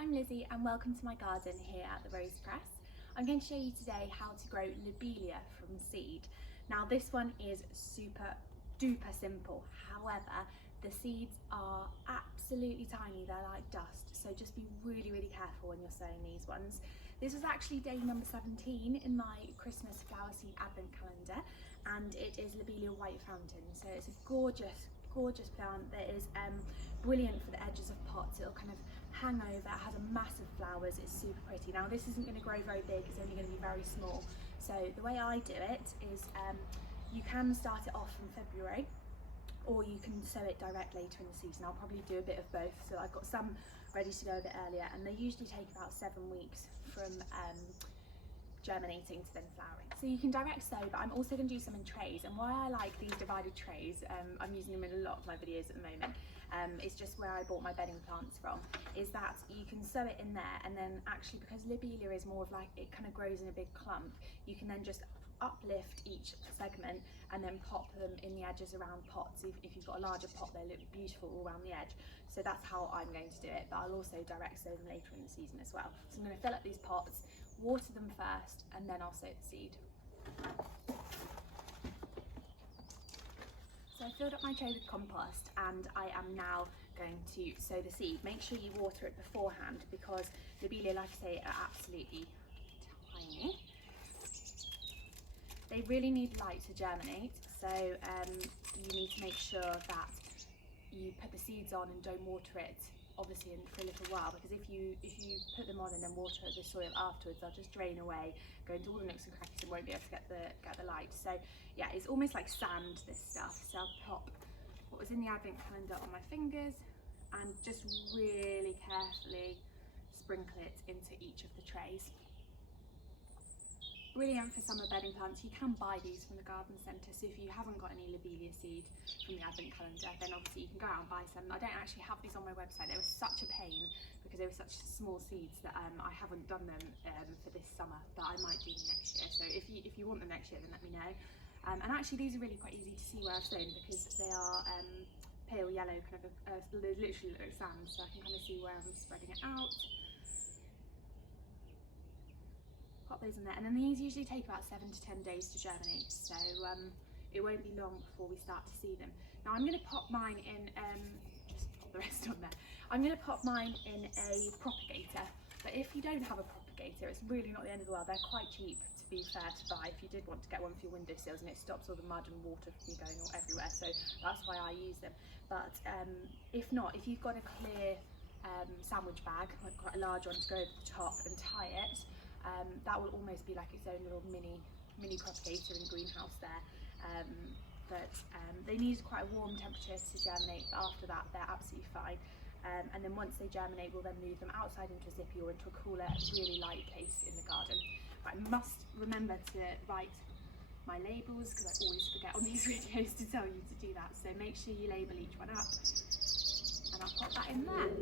I'm Lizzie and welcome to my garden here at the Rose Press. I'm going to show you today how to grow lobelia from seed. Now this one is super duper simple, however the seeds are absolutely tiny, they're like dust, so just be really careful when you're sowing these ones. This was actually day number 17 in my Christmas flower seed advent calendar, and it is Lobelia White Fountain, so it's a gorgeous plant that is brilliant for the edges of pots. It'll kind of hang over, it has a massive flowers, it's super pretty. Now this isn't going to grow very big, it's only going to be very small, so the way I do it is you can start it off from February, or you can sow it direct later in the season. I'll probably do a bit of both, so I've got some ready to go a bit earlier, and they usually take about 7 weeks from germinating to then flowering. So you can direct sow, but I'm also going to do some in trays, and why I like these divided trays, I'm using them in a lot of my videos at the moment, it's just where I bought my bedding plants from, is that you can sow it in there, and then actually because lobelia is more of like, it kind of grows in a big clump, you can then just uplift each segment and then pop them in the edges around pots. If you've got a larger pot, they look beautiful all around the edge. So that's how I'm going to do it, but I'll also direct sow them later in the season as well. So I'm going to fill up these pots, water them first, and then I'll sow the seed. So I filled up my tray with compost and I am now going to sow the seed. Make sure you water it beforehand because lobelia, like I say, are absolutely tiny. They really need light to germinate, so you need to make sure that you put the seeds on and don't water it obviously for a little while, because if you put them on and then water the soil afterwards, they'll just drain away, go into all the nooks and crannies and won't be able to get the light. So yeah, it's almost like sand, this stuff. So I'll pop what was in the advent calendar on my fingers and just really carefully sprinkle it into each of the trays. Brilliant for summer bedding plants. You can buy these from the garden centre, so if you haven't got any lobelia seed from the advent calendar, then obviously you can go out and buy some. I don't actually have these on my website. They were such a pain because they were such small seeds that I haven't done them for this summer, but I might do them next year. So if you want them next year, then let me know. And actually these are really quite easy to see where I've sown because they are pale yellow, kind of they literally look like sand, so I can kind of see where I'm spreading it out. Pop those in there, and then these usually take about 7 to 10 days to germinate, so it won't be long before we start to see them. Now I'm going to pop mine in, just pop the rest on there, I'm going to pop mine in a propagator, but if you don't have a propagator, it's really not the end of the world. They're quite cheap, to be fair, to buy if you did want to get one for your windowsills, and it stops all the mud and water from going all everywhere, so that's why I use them. But if not, if you've got a clear sandwich bag, like quite a large one, to go over the top and tie it, that will almost be like its own little mini propagator in greenhouse there. They need quite a warm temperature to germinate, but after that they're absolutely fine. And then once they germinate, we'll then move them outside into a zippy or into a cooler, really light place in the garden. But I must remember to write my labels because I always forget on these videos to tell you to do that. So make sure you label each one up, and I'll pop that in there.